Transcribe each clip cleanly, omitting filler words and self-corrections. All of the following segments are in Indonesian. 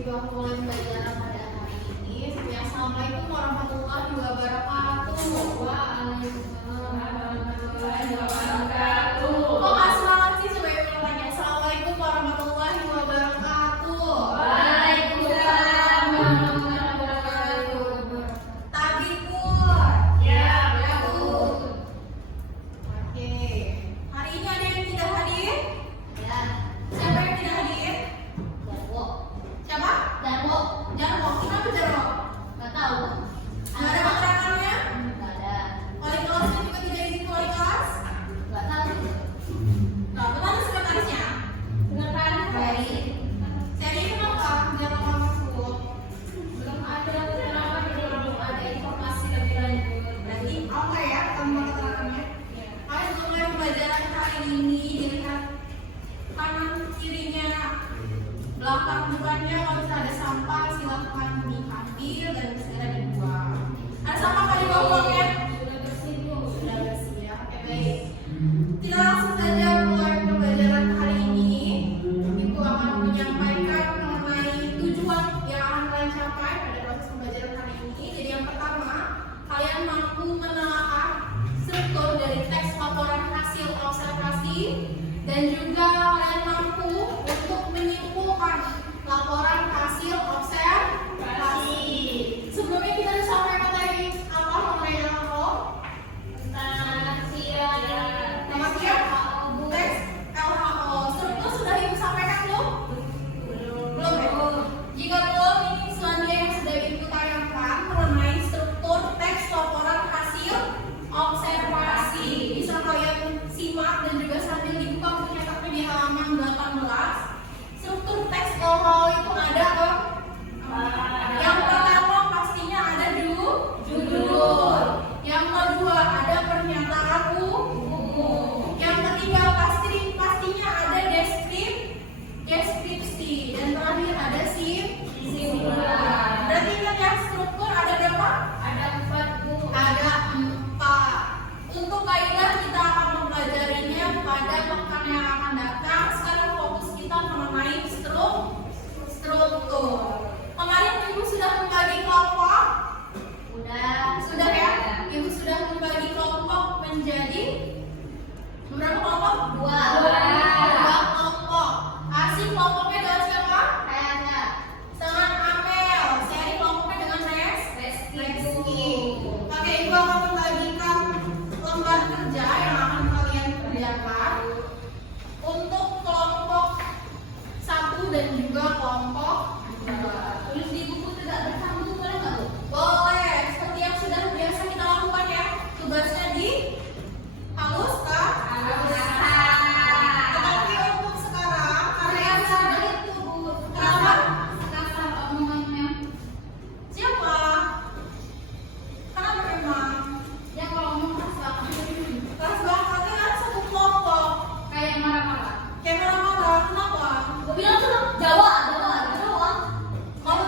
Juga mulai pelajaran pada hari ini. Assalamualaikum warahmatullahi wabarakatuh. Waalaikumsalam warahmatullahi wabarakatuh. Kok nggak semangat sih coba yang tanya? Assalamualaikum warahmatullahi wabarakatuh. Waalaikumsalam warahmatullahi wabarakatuh. Tadi pun. Ya, Bu. Oke. Hari ini ada yang tidak hadir? Ya, Siapa yang tidak hadir? Jarwo. Siapa? Jarwo. Jarwo. Kenapa Jarwo? Nggak tahu. Nggak ada keterangannya? Nggak ada. Wali kelasnya juga tidak izin ke wali kelas? Nggak tahu. Nah, kemana sekretarisnya? Sekretaris Ferry. Seri kenapa? Biar lama masuk. Belum ada keterangan, belum ada informasi lebih lanjut. Berarti apa ya tambah keterangannya? Ayo mulai pembelajaran kali ini dilihat kanan kirinya, belakang depannya. Kalau bisa ada sampah silakan diambil dan segera dibuang. Ada sampah nggak di bawahnya? Sudah bersih, Bu. Sudah bersih ya. Oke baik. Kita langsung saja mulai pembelajaran hari ini. Ibu akan menyampaikan mengenai tujuan yang akan kalian capai pada proses pembelajaran hari ini. Jadi yang pertama, kalian mampu menelaah struktur dari teks laporan hasil observasi dan juga kalian mampu untuk menyimpulkan laporan hasil observasi. Sebelumnya kita sudah sampai materi apa mengenai LHO? Selamat siang. Teks LHO. Struktur sudah Ibu sampaikan belum? Belum ya? Jika belum, ini selanjutnya yang sudah Ibu tayangkan mengenai struktur teks laporan hasil observasi. Bisa kalian simak dan juga sambil dibuka untuk nyetaknya di halaman 18. Struktur teks LHO itu ada apa? Yang pertama pastinya ada judul. Yang kedua ada pernyataan umum. Yang ketiga pastinya ada deskripsi. Dan terakhir ada kesimpulan. Berarti ingat ya, struktur ada berapa? Ada 4, Bu. Ada 4. Untuk kaidah kita akan mempelajarinya pada pekan yang akan datang. Sekarang fokus kita mengenai struktur. Kemarin Ibu sudah membagi kelompok. Sudah ya? Ibu sudah membagi kelompok menjadi berapa kelompok? 2 kelompok. Asik kelompoknya dengan siapa? Dengan Amel. Seri kelompoknya dengan Reski. Oke, Ibu akan membagikan lembar kerja yang akan kalian kerjakan untuk kelompok 1 dan juga kelompok 2. Tulis di buku tidak bersambung boleh nggak, Bu? Boleh, seperti yang sudah biasa kita lakukan ya. Tugasnya dihapus kah? Tetapi untuk sekarang kalian Saya itu, Bu. Kenapa? Kasar omongannya. siapa? Kenapa memang? Ya kalau ngomong keras banget. Kelas belakangnya kan satu kelompok. Kayak marah-marah. Kayak marah-marah, kenapa? Gue bilang tuh Jawa. Ngomong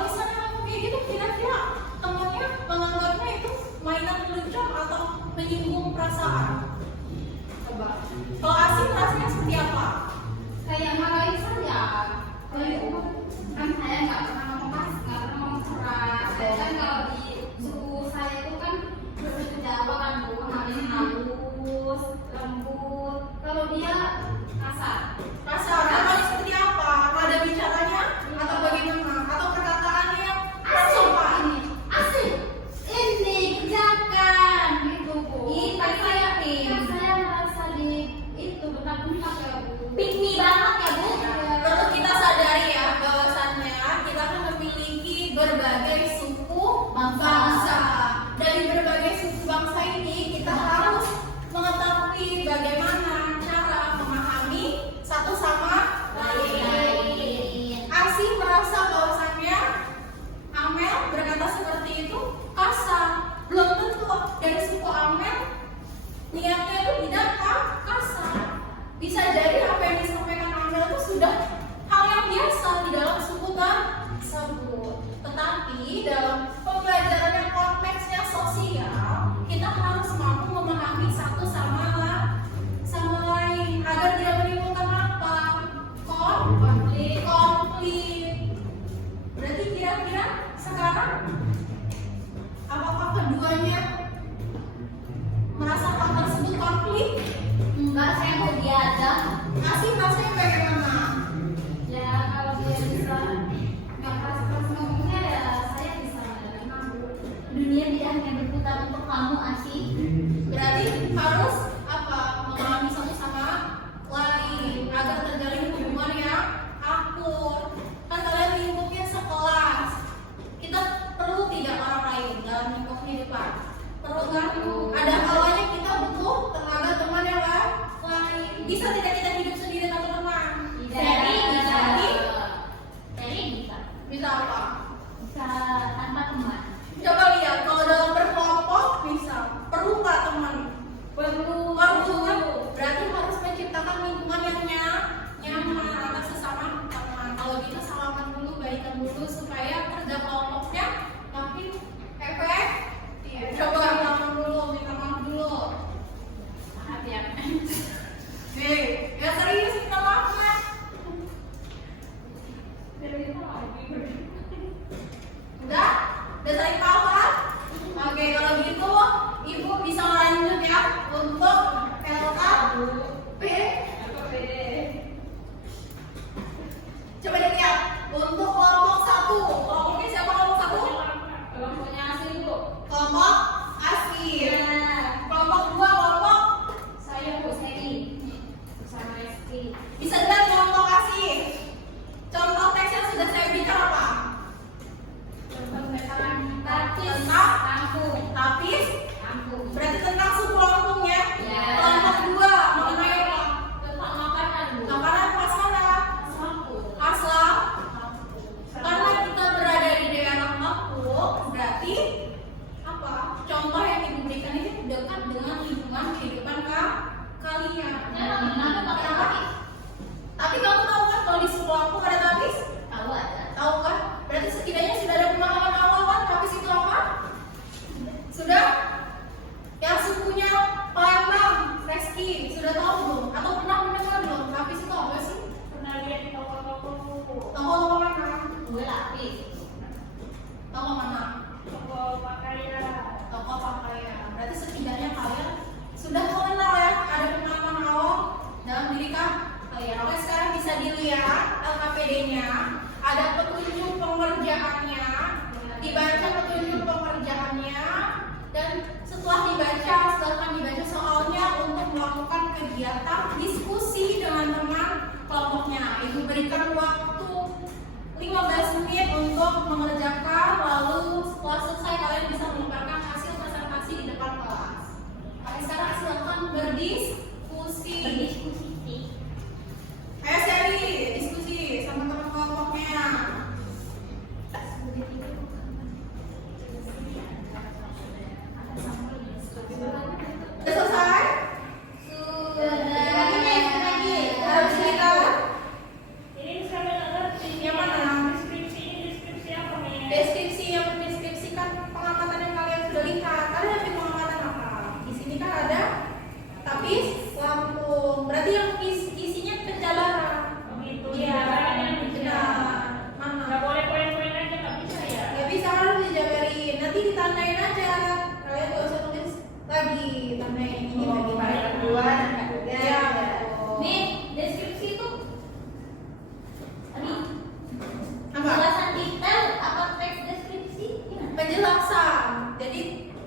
bagikan dulu supaya kerja kelompoknya makin efektif. Coba minta maaf dulu. Maaf ya. Nih, ya serius minta maaf kan? Udah? Udah saling paham kan? Oke, kalau gitu Ibu bisa lanjut ya untuk LKP. Coba dilihat untuk kelompok 1. Kelompoknya siapa kelompok 1? Kelompoknya asli Bu. Kelompok asli. Kelompok 2 kelompok Saya Bu Seri. Sama Rizky. bisa dilihat kelompok asli. Contoh teks yang sudah saya berikan apa? Contoh misalkan tapis, Tentang kampung. tapis. Kampung. Berarti tentang suku lampungnya. Ya. Kelompok 2 mengenai apa? Tentang makanan Bu. Makanan pasana. Kampung. Asal karena kita berada di daerah Mampuk, berarti apa? Contoh yang Ibu berikan ini dekat dengan lingkungan kehidupan kalian. Ya, kenapa pakai tapis? Tapi kamu tahu kan kalau di sekolah aku ada tapis? Tahu ada. Tahu kan? Berarti setidaknya sudah ada pemahaman awal kan tapis itu apa? Sudah? Yang sukunya Palembang, Reski, sudah tahu belum? Atau pernah mendengar belum? Tapis itu apa sih? Pernah lihat di toko-toko Bu. Toko mana? Gue lapis. Toko mana? Toko pakaian. Toko pakaian. Berarti setidaknya kalian sudah mengenal ya, ada pemahaman awal dalam diri kalian. Oke, sekarang bisa dilihat LKPD-nya, ada petunjuk pengerjaannya, dibaca petunjuk pengerjaannya, dan setelah dibaca, silakan dibaca soalnya untuk melakukan kegiatan diskusi dengan teman kelompoknya. Ibu berikan waktu 15 menit untuk mengerjakan, lalu setelah selesai kalian bisa menyebarkan hasil presentasi di depan kelas. Oke, sekarang silakan berdiskusi. Ayo Seri, diskusi sama teman kelompoknya. Udah selesai? Lagi. Harus kita Ini saya nggak ngerti. yang mana? Deskripsi apa nih? Deskripsi yang mendeskripsikan pengamatan yang kalian sudah lihat. Kalian lebih pengamatan apa? Di sini kan ada tapis lampung. Berarti yang isinya penjalanan. Begitu. Iya, Benar. benar. Mana? Nggak boleh poin-poin aja, nggak bisa ya. Gak bisa, harus dijabarin. Nanti ditandain aja. Kalian gak usah tulis lagi. Tandain ini bagi bagian dua dan dan ketiga. ya. Nih, deskripsi itu tadi Apa? penjelasan detail apa teks deskripsi? Gimana? Penjelasan. Jadi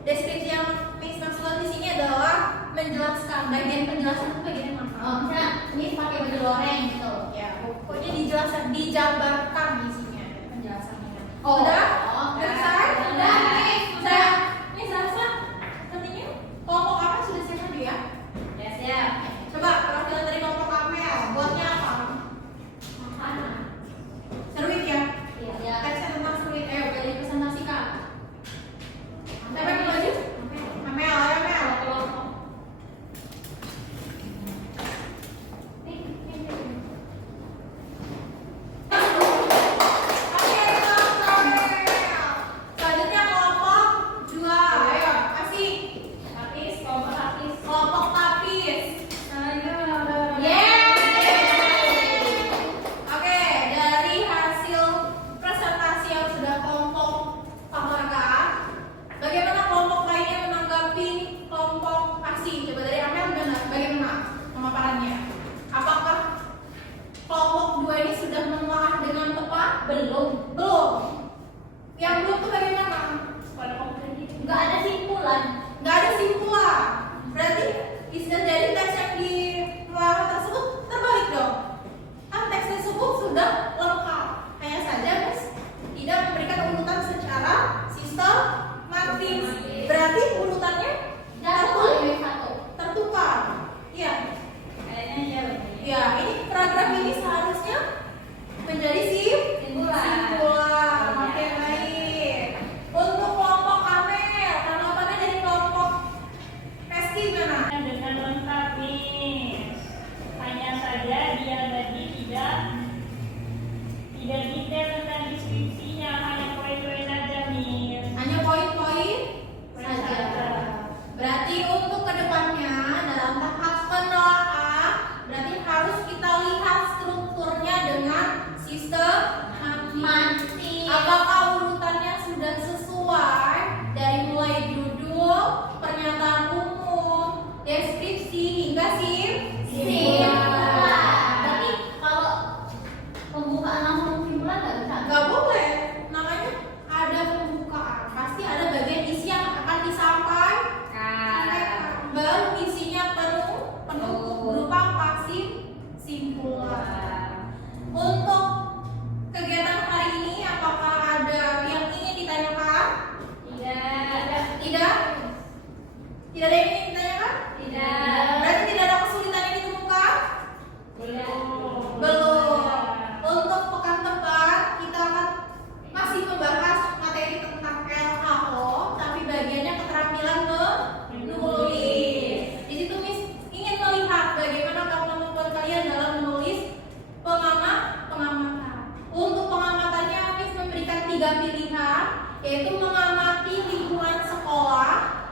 deskripsi yang Miss maksud di sini adalah menjelaskan. Bagian penjelasan itu bagian mana? Oh, misalnya ini pakai baju loreng gitu. Ya, pokoknya dijelaskan, dijabarkan isinya penjelasannya. Oh, Udah? oh, Udah selesai? udah. Udah, nih, sudah. Nih, Salsa. Sepertinya kelompok apa sudah siap ya? Ya siap. Coba perwakilan dari kelompok Kamel, buatnya apa? Makanan. Seruit ya? Iya. Teksnya tentang seruit. Ayo, jadi presentasikan. Siapa yang baju? Kamel, ayo Mel. Nih, nih, nih. Sistematik. Apakah urutannya sudah sesuai dari mulai judul, pernyataan umum, deskripsi hingga Simpulan. Berarti kalau pembukaan langsung simpulan nggak bisa? Gak boleh, namanya ada pembukaan. Pasti ada bagian isi yang akan disampaikan. Baru isinya penuh berupa pasif simpulan. Untuk kegiatan hari ini, apakah ada yang ingin ditanyakan? Tidak. Tidak? Tidak ada yang ingin ditanyakan? Tidak. Berarti tidak ada kesulitan yang ditemukan? Belum. Untuk pekan depan kita akan masih membahas materi tentang LHO, tapi bagiannya keterampilan menulis. Di situ Miss ingin melihat bagaimana kemampuan kalian dalam menulis pengamatan. Untuk pengamatannya Miss memberikan 3 pilihan, yaitu mengamati lingkungan sekolah,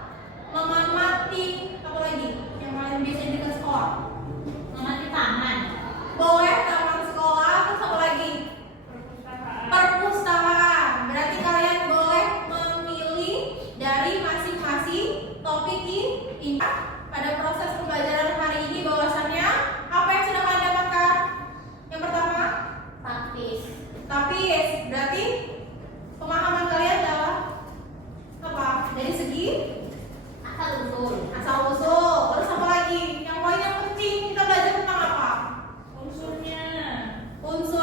mengamati apa lagi? Yang paling biasa di sekolah. Mengamati taman. Boleh taman sekolah, terus apa lagi? Perpustakaan. Berarti kalian boleh memilih dari masing-masing topik ini. Pada proses pembelajaran hari ini bahwasannya apa yang sudah kalian dapatkan? Yang pertama, Praktis. tapis. Berarti pemahaman kalian adalah apa? Dari segi Asal usul. asal usul. Terus apa lagi? Yang poin yang penting kita belajar tentang apa? Unsurnya. Terus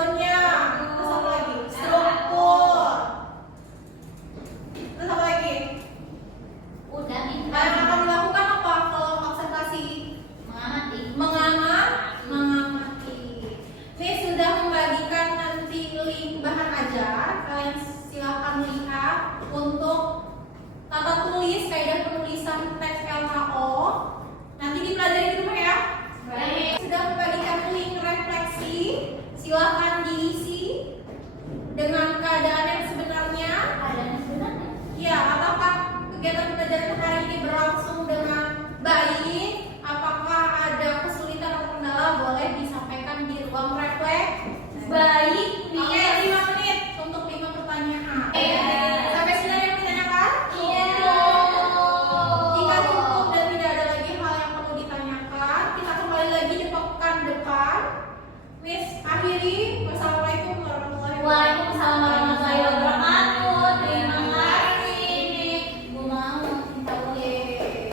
apa lagi? Struktur. Terus apa lagi? Udah nih. Kalian akan dilakukan apa kalau konsentrasi? Mengamati. Mengamati. Ini sudah membagikan nanti link bahan ajar. Kalian silakan lihat untuk tata tulis, kaidah penulisan teks LHO. Nanti dipelajari di rumah ya. Baik. Sudah membagikan link refleksi. Silakan diisi dengan keadaan yang sebenarnya. Ada yang sebenarnya. Ya, apakah kegiatan pembelajaran hari ini berlangsung dengan baik? Apakah ada kesulitan atau kendala? Boleh disampaikan di ruang refleks. Baik. Oke, 5 menit untuk 5 pertanyaan. Sampai sini ada yang ditanyakan? Jika cukup dan tidak ada lagi hal yang perlu ditanyakan, kita kembali lagi di pekan depan. Miss akhiri. Wassalamualaikum warahmatullahi wabarakatuh. Waalaikumsalam